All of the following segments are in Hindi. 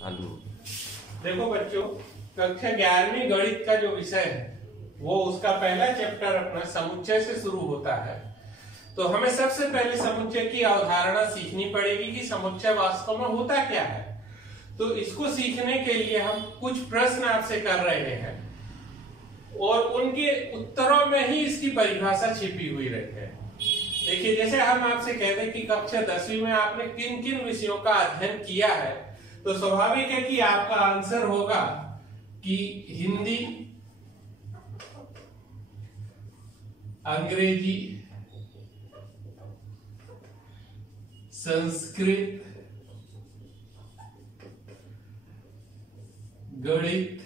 आलू। देखो बच्चों, कक्षा 11वीं गणित का जो विषय है वो उसका पहला चैप्टर अपना समुच्चय से शुरू होता है। तो हमें सबसे पहले समुच्चय की अवधारणा सीखनी पड़ेगी कि समुच्चय वास्तव में होता क्या है। तो इसको सीखने के लिए हम कुछ प्रश्न आपसे कर रहे हैं और उनके उत्तरों में ही इसकी परिभाषा छिपी हुई रहती है। देखिए, जैसे हम आपसे कहते हैं कि कक्षा 10वीं में आपने किन किन विषयों का अध्ययन किया है, तो स्वाभाविक है कि आपका आंसर होगा कि हिंदी, अंग्रेजी, संस्कृत, गणित,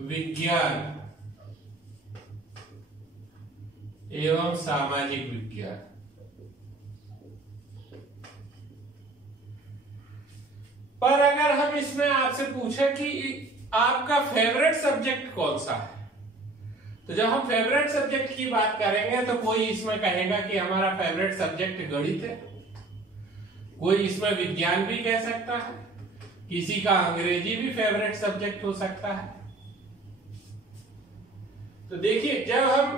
विज्ञान एवं सामाजिक विज्ञान। पर अगर हम इसमें आपसे पूछे कि आपका फेवरेट सब्जेक्ट कौन सा है, तो जब हम फेवरेट सब्जेक्ट की बात करेंगे तो कोई इसमें कहेगा कि हमारा फेवरेट सब्जेक्ट गणित है, कोई इसमें विज्ञान भी कह सकता है, किसी का अंग्रेजी भी फेवरेट सब्जेक्ट हो सकता है। तो देखिए, जब हम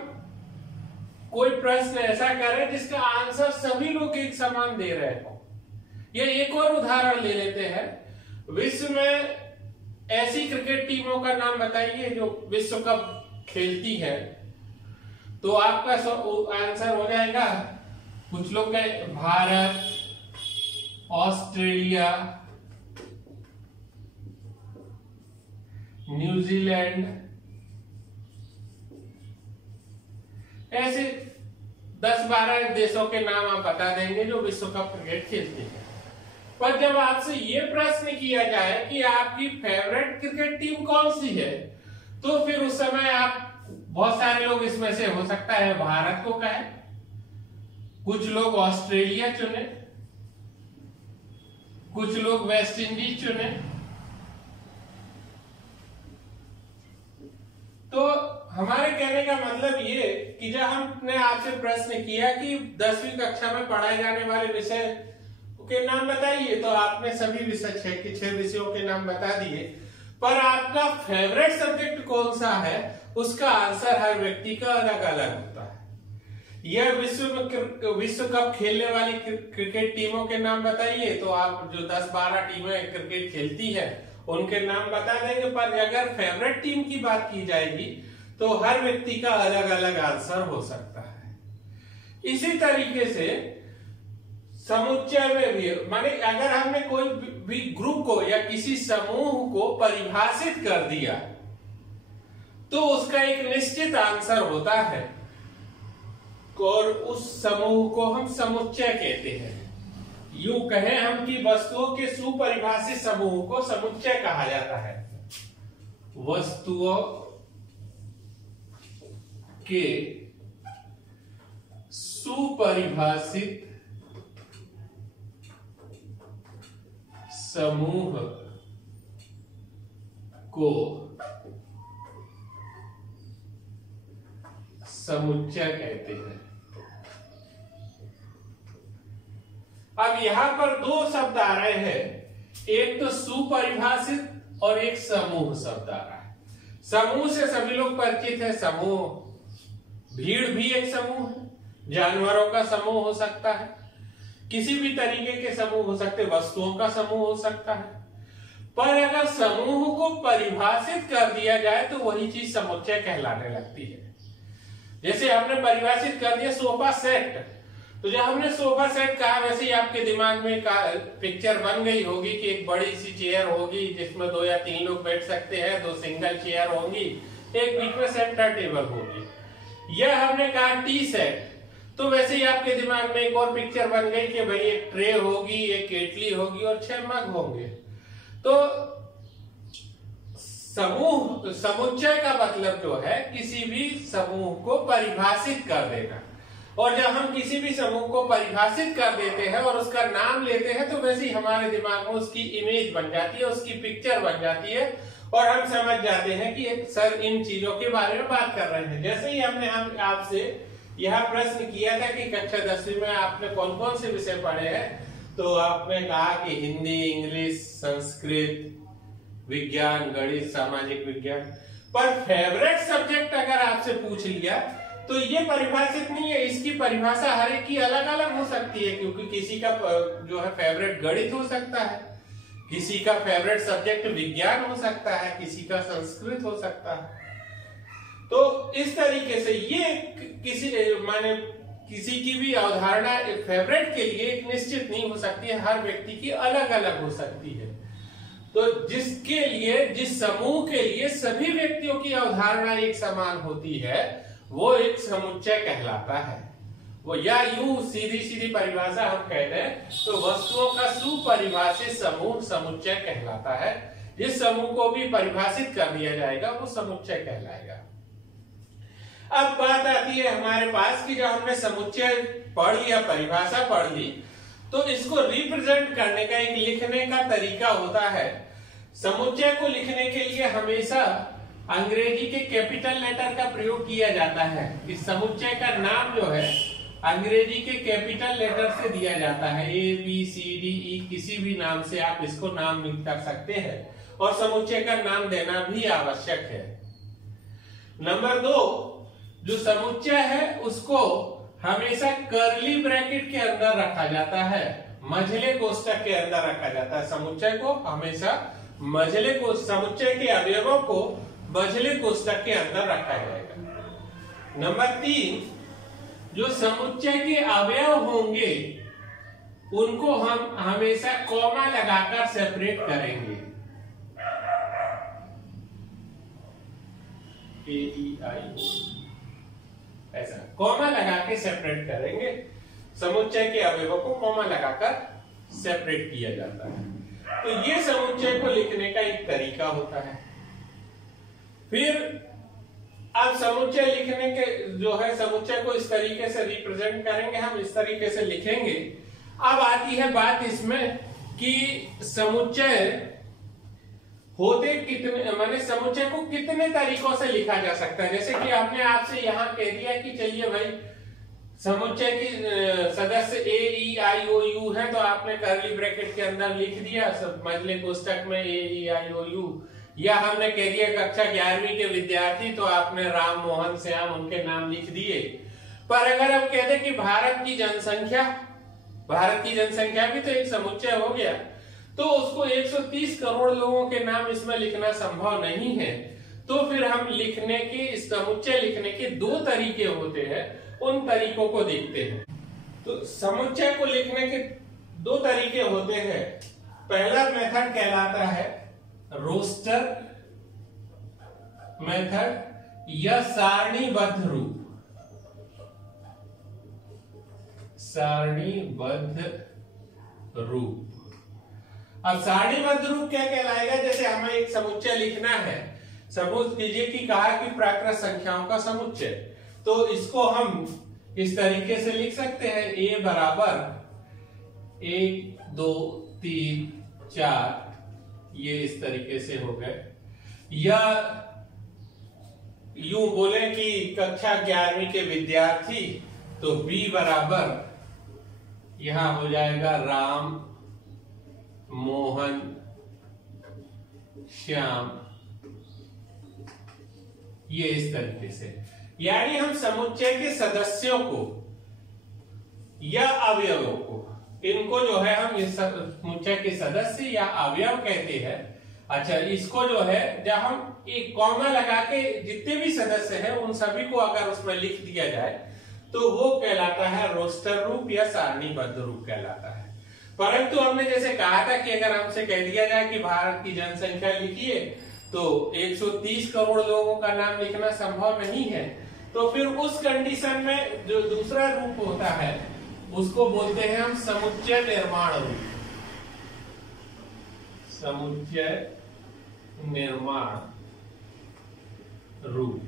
कोई प्रश्न ऐसा करें जिसका आंसर सभी लोग एक समान दे रहे हो, ये एक और उदाहरण ले लेते हैं। विश्व में ऐसी क्रिकेट टीमों का नाम बताइए जो विश्व कप खेलती है, तो आपका आंसर हो जाएगा, कुछ लोग कहें भारत, ऑस्ट्रेलिया, न्यूजीलैंड, ऐसे 10-12 देशों के नाम आप बता देंगे जो विश्व कप क्रिकेट खेलते हैं। पर जब आपसे ये प्रश्न किया जाए कि आपकी फेवरेट क्रिकेट टीम कौन सी है, तो फिर उस समय आप, बहुत सारे लोग इसमें से हो सकता है भारत को कहें, कुछ लोग ऑस्ट्रेलिया चुने, कुछ लोग वेस्ट इंडीज चुने। तो हमारे कहने का मतलब ये कि जब हमने आपसे प्रश्न किया कि 10वीं कक्षा में पढ़ाए जाने वाले विषय के नाम बताइए, तो आपने सभी विषय 6 विषयों के नाम बता दिए, पर आपका फेवरेट सब्जेक्ट कौन सा है उसका आंसर हर व्यक्ति का अलग अलग होता है। यह विश्व कप खेलने वाली क्रिकेट टीमों के नाम बताइए, तो आप जो 10-12 टीमें क्रिकेट खेलती है उनके नाम बता देंगे। पर अगर फेवरेट टीम की बात की जाएगी तो हर व्यक्ति का अलग अलग आंसर हो सकता है। इसी तरीके से समुच्चय में भी, माने अगर हमने कोई भी ग्रुप को या किसी समूह को परिभाषित कर दिया तो उसका एक निश्चित आंसर होता है और उस समूह को हम समुच्चय कहते हैं। यूं कहें हम कि वस्तुओं के सुपरिभाषित समूह को समुच्चय कहा जाता है। वस्तुओं के सुपरिभाषित समूह को समुच्चय कहते हैं। अब यहां पर दो शब्द आ रहे हैं, एक तो सुपरिभाषित और एक समूह शब्द आ रहा है। समूह से सभी लोग परिचित है। समूह, भीड़ भी एक समूह है, जानवरों का समूह हो सकता है, किसी भी तरीके के समूह हो सकते, वस्तुओं का समूह हो सकता है। पर अगर समूह को परिभाषित कर दिया जाए तो वही चीज समुच्चय कहलाने लगती है। जैसे हमने परिभाषित कर दिया सोफा सेट, तो जब हमने सोफा सेट कहा वैसे ही आपके दिमाग में पिक्चर बन गई होगी कि एक बड़ी सी चेयर होगी जिसमें 2 या 3 लोग बैठ सकते हैं, 2 सिंगल चेयर होंगी, एक बीच में सेंटर टेबल होगी। यह हमने कहा टी सेट, तो वैसे ही आपके दिमाग में एक और पिक्चर बन गई कि भाई एक ट्रे होगी, एक केटली होगी और 6 मग होंगे। तो समूह, समुच्चय का मतलब जो है किसी भी समूह को परिभाषित कर देना। और जब हम किसी भी समूह को परिभाषित कर देते हैं और उसका नाम लेते हैं तो वैसे ही हमारे दिमाग में उसकी इमेज बन जाती है, उसकी पिक्चर बन जाती है और हम समझ जाते हैं कि सर इन चीजों के बारे में बात कर रहे हैं। जैसे ही हमने आपसे यह प्रश्न किया था कि कक्षा 10वीं में आपने कौन कौन से विषय पढ़े हैं, तो आपने कहा कि हिंदी, इंग्लिश, संस्कृत, विज्ञान, गणित, सामाजिक विज्ञान। पर फेवरेट सब्जेक्ट अगर आपसे पूछ लिया तो ये परिभाषित नहीं है, इसकी परिभाषा हर एक की अलग अलग हो सकती है, क्योंकि किसी का जो है फेवरेट गणित हो सकता है, किसी का फेवरेट सब्जेक्ट विज्ञान हो सकता है, किसी का संस्कृत हो सकता है। तो इस तरीके से ये किसी की भी अवधारणा फेवरेट के लिए एक निश्चित नहीं हो सकती है, हर व्यक्ति की अलग अलग हो सकती है। तो जिसके लिए, जिस समूह के लिए सभी व्यक्तियों की अवधारणा एक समान होती है, वो एक समुच्चय कहलाता है। वो या यूं सीधी सीधी परिभाषा हम कहते हैं तो वस्तुओं का सुपरिभाषित समूह समुच्चय कहलाता है। जिस समूह को भी परिभाषित कर दिया जाएगा वो समुच्चय कहलाएगा। अब बात आती है हमारे पास कि जब हमने समुच्चय पढ़ लिया, परिभाषा पढ़ ली, तो इसको रिप्रेजेंट करने का एक लिखने का तरीका होता है। समुच्चय को लिखने के लिए हमेशा अंग्रेजी के कैपिटल लेटर का प्रयोग किया जाता है। इस समुच्चय का नाम जो है अंग्रेजी के कैपिटल लेटर से दिया जाता है। ABCDE किसी भी नाम से आप इसको नाम कर सकते हैं और समुच्चय का नाम देना भी आवश्यक है। नंबर 2, जो समुच्चय है उसको हमेशा कर्ली ब्रैकेट के अंदर रखा जाता है, मझले कोष्ठक के अंदर रखा जाता है। समुच्चय को हमेशा समुच्चय के अवयवों को मझले कोष्ठक के अंदर रखा जाएगा। नंबर 3, जो समुच्चय के अवयव होंगे उनको हम हमेशा कॉमा लगाकर सेपरेट करेंगे। AEI ऐसा कॉमा लगा के सेपरेट करेंगे। समुच्चय के अवयवों को कॉमा लगाकर सेपरेट किया जाता है। तो ये समुच्चय को लिखने का एक तरीका होता है। फिर अब समुच्चय लिखने के जो है, समुच्चय को इस तरीके से रिप्रेजेंट करेंगे, हम इस तरीके से लिखेंगे। अब आती है बात इसमें कि समुच्चय होते कितने, माने समुच्चय को कितने तरीकों से लिखा जा सकता है। जैसे कि आपने आपसे यहां कह दिया कि चलिए भाई समुच्चय की सदस्य AEIOU है, तो आपने कर्ली ब्रैकेट के अंदर लिख दिया सब मझले कोष्ठक में AEIOU। या हमने कह दिया कक्षा 11वीं के विद्यार्थी, तो आपने राम, मोहन, श्याम उनके नाम लिख दिए। पर अगर हम कहते कि भारत की जनसंख्या भी तो एक समुच्चय हो गया, तो उसको 130 करोड़ लोगों के नाम इसमें लिखना संभव नहीं है। तो फिर हम लिखने के, समुच्चय लिखने के 2 तरीके होते हैं, उन तरीकों को देखते हैं। तो समुच्चय को लिखने के 2 तरीके होते हैं। पहला मेथड कहलाता है रोस्टर मेथड या सारणीबद्ध रूप। अब सारणीबद्ध रूप क्या कहलाएगा? जैसे हमें एक समुच्चय लिखना है, सपोज कीजिए कि कहा कि प्राकृत संख्याओं का समुच्चय, तो इसको हम इस तरीके से लिख सकते हैं। A बराबर 1 2 3 4, ये इस तरीके से हो गए। या यूं बोले कि कक्षा 11वीं के विद्यार्थी, तो B बराबर यहां हो जाएगा राम, मोहन, श्याम, ये इस तरीके से। यानी हम समुच्चय के सदस्यों को या अवयवों को, इनको जो है हम इस समुच्चय के सदस्य या अवयव कहते हैं। अच्छा, इसको जो है जब हम एक कॉमा लगा के जितने भी सदस्य हैं उन सभी को अगर उसमें लिख दिया जाए तो वो कहलाता है रोस्टर रूप या सारणीबद्ध रूप कहलाता है। परंतु हमने जैसे कहा था कि अगर हमसे कह दिया जाए कि भारत की जनसंख्या लिखिए, तो 130 करोड़ लोगों का नाम लिखना संभव नहीं है। तो फिर उस कंडीशन में जो दूसरा रूप होता है उसको बोलते हैं हम समुच्चय निर्माण रूप। समुच्चय निर्माण रूप।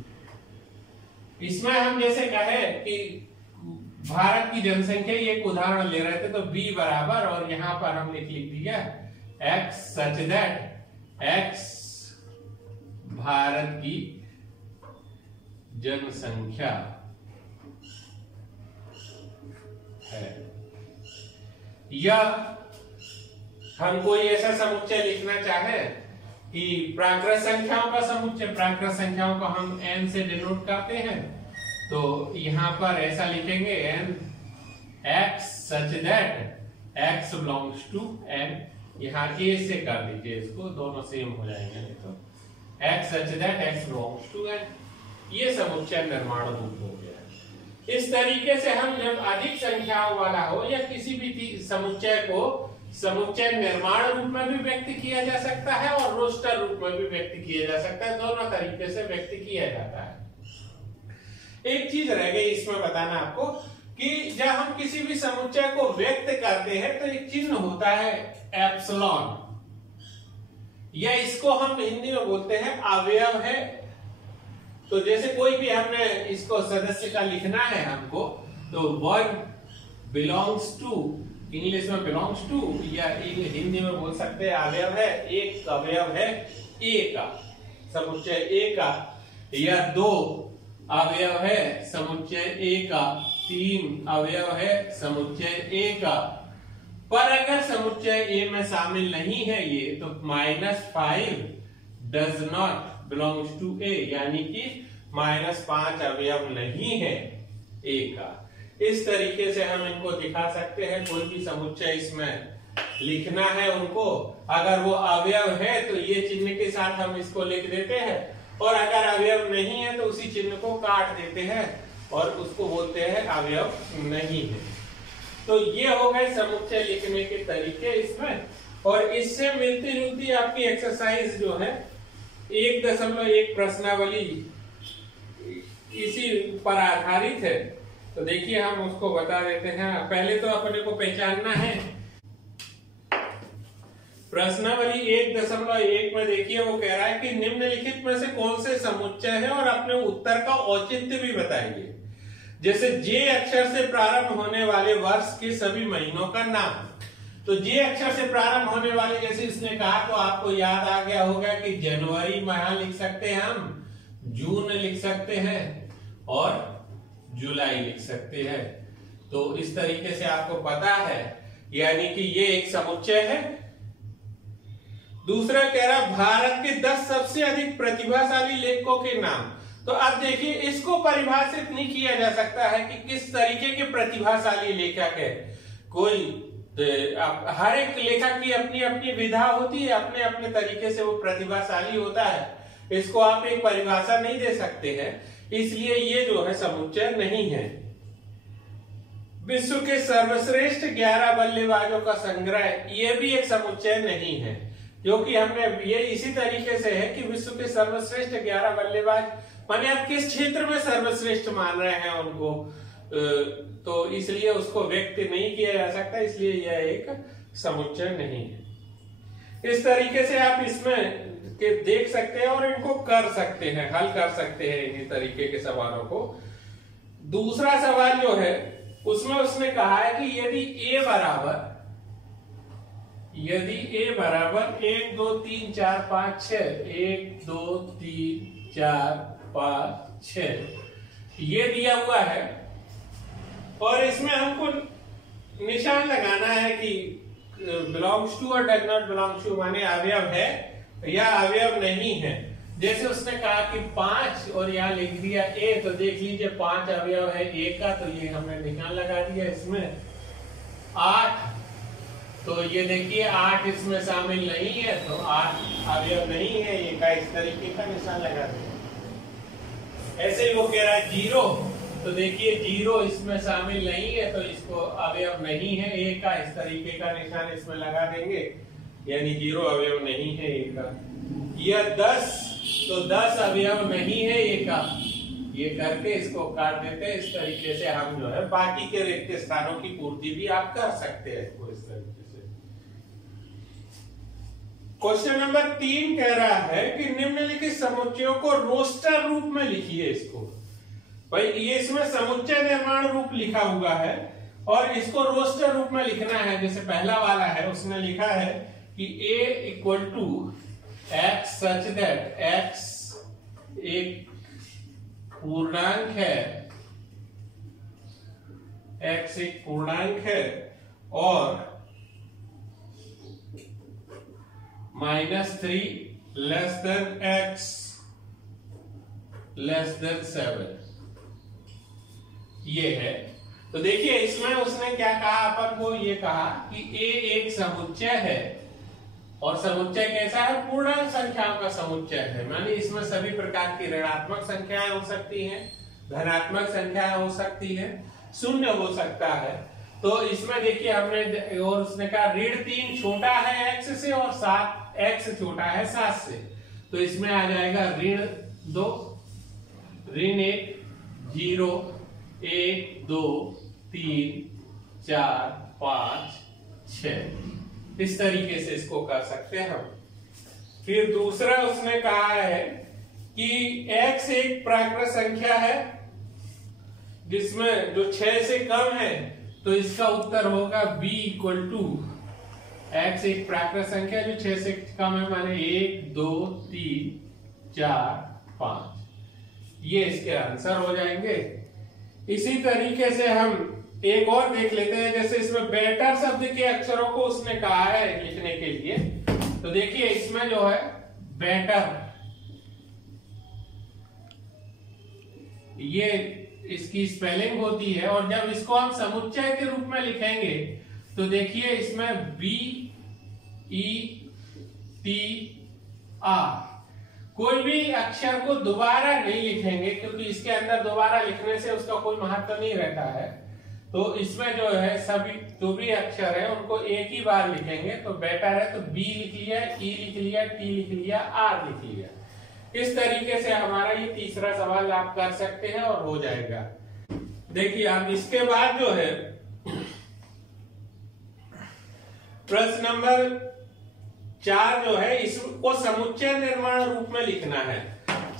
इसमें हम जैसे कहे कि भारत की जनसंख्या, एक उदाहरण ले रहे थे, तो B बराबर, और यहां पर हमने लिख दिया x such that x Bharat की जनसंख्या है। या हम कोई ऐसा समुच्चय लिखना चाहे कि प्राकृत संख्याओं का समुच्चय, प्राकृत संख्याओं को हम n से डिनोट करते हैं, तो यहां पर ऐसा लिखेंगे n x such that x belongs to n, यहाँ a से कर दीजिए इसको, दोनों सेम हो जाएंगे, नहीं तो x such that x belongs to n, ये समुच्चय निर्माण रूप हो गया। इस तरीके से हम जब अधिक संख्याओं वाला हो या किसी भी समुच्चय को समुच्चय निर्माण रूप में भी व्यक्त किया जा सकता है और रोस्टर रूप में भी व्यक्त किया जा सकता है, दोनों तरीके से व्यक्त किया जाता है। एक चीज रह गई इसमें बताना आपको कि जब हम किसी भी समुच्चय को व्यक्त करते हैं तो एक चिन्ह होता है एप्सिलॉन, या इसको हम हिंदी में बोलते हैं अवयव है। तो जैसे कोई भी हमने इसको सदस्य का लिखना है हमको, तो वन बिलोंग्स टू, इंग्लिश में बिलोंग्स टू, या हिंदी में बोल सकते हैं अवयव है, एक अवयव है ए का, समुच्चय ए का, या दो अवयव है समुच्चय ए का, तीन अवयव है समुच्चय ए का। पर अगर समुच्चय ए में शामिल नहीं है ये, तो -5 डज नॉट बिलोंग्स टू ए, यानी कि -5 अवयव नहीं है ए का। इस तरीके से हम इनको दिखा सकते हैं। कोई भी समुच्चय इसमें लिखना है उनको, अगर वो अवयव है तो ये चिन्ह के साथ हम इसको लिख देते हैं, और अगर अवयव नहीं है तो उसी चिन्ह को काट देते हैं और उसको बोलते हैं अवयव नहीं है। तो ये हो गए समुच्चय लिखने के तरीके इसमें। और इससे मिलती जुलती आपकी एक्सरसाइज जो है 1.1 प्रश्नावली इसी पर आधारित है। तो देखिए हम उसको बता देते हैं। पहले तो अपने को पहचानना है। प्रश्नावली 1.1 में देखिए वो कह रहा है कि निम्नलिखित में से कौन से समुच्चय है और अपने उत्तर का औचित्य भी बताइए। जैसे जे अक्षर से प्रारंभ होने वाले वर्ष के सभी महीनों का नाम। तो जे अक्षर से प्रारंभ होने वाले, जैसे इसने कहा, तो आपको याद आ गया होगा कि जनवरी माह लिख सकते हैं हम, जून लिख सकते हैं और जुलाई लिख सकते हैं। तो इस तरीके से आपको पता है, यानी कि ये एक समुच्चय है। दूसरा कह रहा भारत के 10 सबसे अधिक प्रतिभाशाली लेखकों के नाम। तो अब देखिए इसको परिभाषित नहीं किया जा सकता है कि किस तरीके के प्रतिभाशाली लेखक है। कोई हर एक लेखक की अपनी अपनी विधा होती है, अपने अपने तरीके से वो प्रतिभाशाली होता है। इसको आप एक परिभाषा नहीं दे सकते हैं, इसलिए ये जो है समुच्चय नहीं है। विश्व के सर्वश्रेष्ठ 11 बल्लेबाजों का संग्रह, ये भी एक समुच्चय नहीं है, क्योंकि हमने ये इसी तरीके से है कि विश्व के सर्वश्रेष्ठ 11 बल्लेबाज, माने आप किस क्षेत्र में सर्वश्रेष्ठ मान रहे हैं उनको, तो इसलिए उसको व्यक्त नहीं किया जा सकता, इसलिए यह एक समुच्चय नहीं है। इस तरीके से आप इसमें के देख सकते हैं और इनको कर सकते हैं, हल कर सकते हैं इन्हीं तरीके के सवालों को। दूसरा सवाल जो है उसमें उसने कहा है कि यदि a बराबर 1 2 3 4 5 6, 1 2 3 4 5 6 ये दिया हुआ है, और इसमें हमको निशान लगाना है कि बिलोंग्स टू और डज नॉट बिलोंग्स टू, माने अवयव है या अवयव नहीं है। जैसे उसने कहा कि 5 और यहाँ लिख दिया ए, तो देख लीजिए 5 अवयव है ए का, तो ये हमने निशान लगा दिया। इसमें 8, तो ये देखिए 8 इसमें शामिल नहीं है, तो 8 अवयव नहीं है ए का, इस तरीके का निशान लगा दिया। ऐसे ही वो कह रहा है 0, तो देखिए 0 इसमें शामिल नहीं है, तो इसको अवयव नहीं है ए का, इस तरीके का निशान इसमें लगा देंगे, यानी 0 अवयव नहीं है ए का। यह 10, तो 10 अवयव नहीं है ए का, ये करके इसको काट देते हैं। इस तरीके से हम जो है बाकी के रिक्त स्थानों की पूर्ति भी आप कर सकते हैं इसको इस तरीके से। क्वेश्चन नंबर 3 कह रहा है कि निम्नलिखित समुच्चयों को रोस्टर रूप में लिखिए। इसको भाई ये इसमें समुच्चय निर्माण रूप लिखा हुआ है और इसको रोस्टर रूप में लिखना है। जैसे पहला वाला है उसने लिखा है कि a equal to x such that x एक पूर्णांक है, x एक पूर्णांक है और -3 less than x less than 7, ये है। तो देखिए इसमें उसने क्या कहा, अपन को ये कहा कि a एक समुच्चय है, और समुच्चय कैसा है, पूर्णांक संख्याओं का समुच्चय है। मानिए इसमें सभी प्रकार की ऋणात्मक संख्याएं हो सकती हैं, धनात्मक संख्याएं हो सकती है, शून्य हो सकता है। तो इसमें देखिए हमने, और उसने कहा ऋण 3 छोटा है x से और 7 x छोटा है 7 से, तो इसमें आ जाएगा ऋण 2, ऋण 1, 0, 1, 2, 3, 4, 5, 6। इस तरीके से इसको कर सकते हैं हम। फिर दूसरा उसने कहा है कि x एक प्राकृत संख्या है जिसमें जो 6 से कम है, तो इसका उत्तर होगा b = x एक प्राकृत संख्या जो 6 से कम है, माने 1, 2, 3, 4, 5, ये इसके आंसर हो जाएंगे। इसी तरीके से हम एक और देख लेते हैं, जैसे इसमें बेटर शब्द के अक्षरों को उसने कहा है लिखने के लिए। तो देखिए इसमें जो है बेटर, ये इसकी स्पेलिंग होती है, और जब इसको हम समुच्चय के रूप में लिखेंगे तो देखिए इसमें BETR, कोई भी अक्षर को दोबारा नहीं लिखेंगे क्योंकि इसके अंदर दोबारा लिखने से उसका कोई महत्व नहीं रहता है। तो इसमें जो है सभी जो भी अक्षर है उनको एक ही बार लिखेंगे। तो बेटर है तो B लिख लिया, E लिख लिया, T लिख लिया, R लिख लिया। इस तरीके से हमारा ये तीसरा सवाल आप कर सकते हैं और हो जाएगा। देखिए आप इसके बाद जो है प्रश्न नंबर 4 जो है, इसको समुच्चय निर्माण रूप में लिखना है।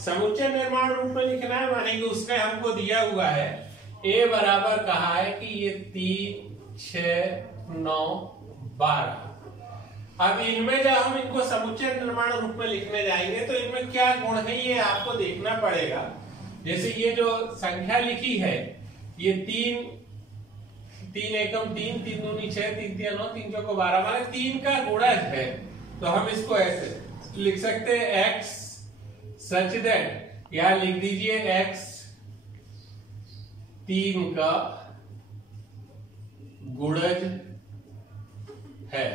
समुच्चय निर्माण रूप में लिखना है माने कि उसने हमको दिया हुआ है a बराबर कहा है कि ये 3, 6, 9, 12। अब इनमें जब हम इनको समुच्चय निर्माण रूप में लिखने जाएंगे तो इनमें क्या गुण है ये आपको देखना पड़ेगा। जैसे ये जो संख्या लिखी है, ये 3 एकम 3, 3 दूनी 6, 3 3 9, 3 चौको 12, माने 3 का गुणज है। तो हम इसको ऐसे लिख सकते हैं x सच दैट, या लिख दीजिए x 3 का गुणज है,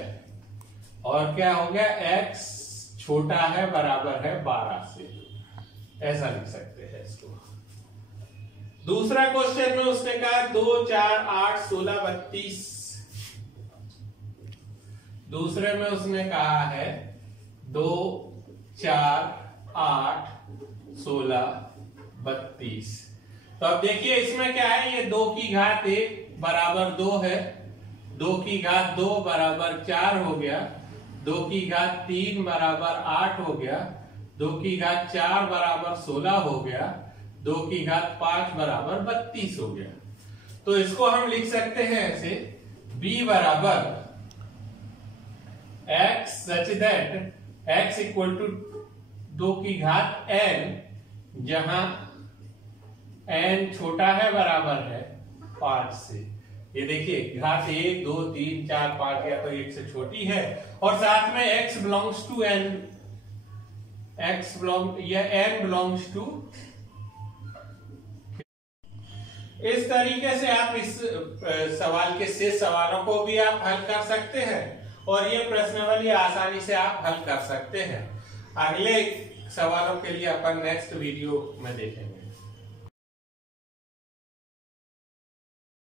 और क्या हो गया, x छोटा है बराबर है 12 से, ऐसा लिख सकते हैं इसको। दूसरा क्वेश्चन में उसने कहा 2, 4, 8, 16, 32। दूसरे में उसने कहा है 2, 4, 8, 16, 32। तो अब देखिए इसमें क्या है, ये 2 की घात 1 बराबर 2 है, 2 की घात 2 बराबर 4 हो गया, 2 की घात 3 बराबर 8 हो गया, 2 की घात 4 बराबर 16 हो गया, 2 की घात 5 बराबर 32 हो गया। तो इसको हम लिख सकते हैं ऐसे, b बराबर x such that x equal to 2 की घात n, जहां n छोटा है बराबर है 5 से। ये देखिए घात 1, 2, 3, 4, 5 या तो 1 से छोटी है, और साथ में x बिलोंग्स टू n, या n बिलोंग्स टू। इस तरीके से आप इस सवाल के शेष सवालों को भी आप हल कर सकते हैं, और ये प्रश्नावली आसानी से आप हल कर सकते हैं। अगले सवालों के लिए अपन नेक्स्ट वीडियो में देखेंगे।